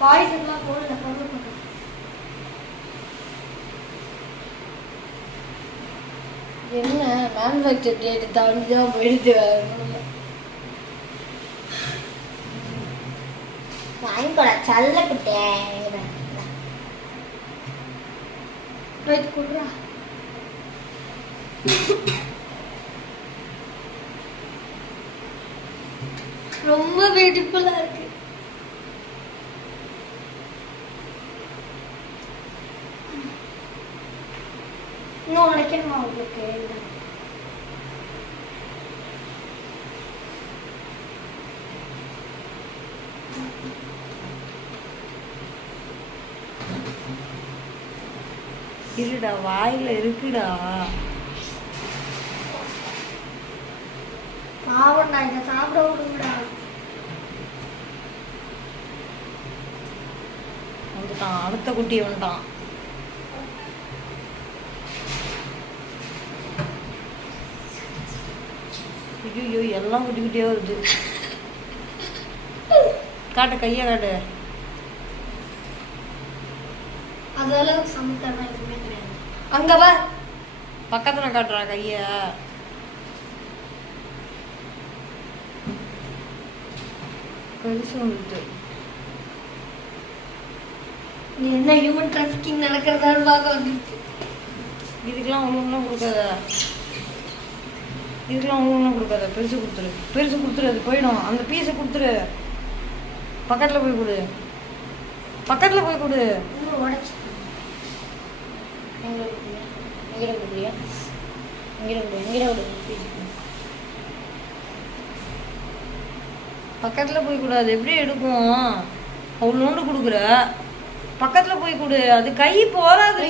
பாய்ஸ்லாம் போடல போடுறது. என்ன மேனுஃபேக்சர் டேட் தாண்டி தான் போயிடுது. வாங்கிக்கோடா சல்ல குட்டே. ரைட் குடுறா. ரொம்ப பியூட்டிஃபுல்லா இருக்கு. இன்னும் உடைக்கணுமா உங்களுக்கு? இருடா வாயில இருக்குடா. பாவண்டா இதை சாப்பிட விடுங்கடா. வந்துட்டான் அடுத்த குட்டி வந்துட்டான். ஐயோ எல்லாம் குட்டி குட்டியா வருது. காட்டு கையை காட்டு. அதெல்லாம் சமைக்கிறதா எதுவுமே கிடையாது. அங்க வா பக்கத்துல காட்டுறா கைய. பெருசு வந்துட்டு. என்ன ஹியூமன் டிராஃபிக்கிங் நடக்கிறதான்னு பார்க்க வந்துருக்கு. இதுக்கெல்லாம் ஒன்றும் கொடுக்காத. இதுக்கெல்லாம் ஒன்றும் கொடுக்காத. பெருசு கொடுத்துரு. பெருசு கொடுத்துரு. அது போயிடும். அந்த பீஸை கொடுத்துரு. பக்கத்தில் போய் கொடு. பக்கத்தில் போய் கொடு. உடச்சு பக்கத்துல போய் கொடு. அது எப்படி எடுக்கும்? அவ்வளோண்டு கொடுக்குற. பக்கத்துல போய் கொடு. அது கை போறாது.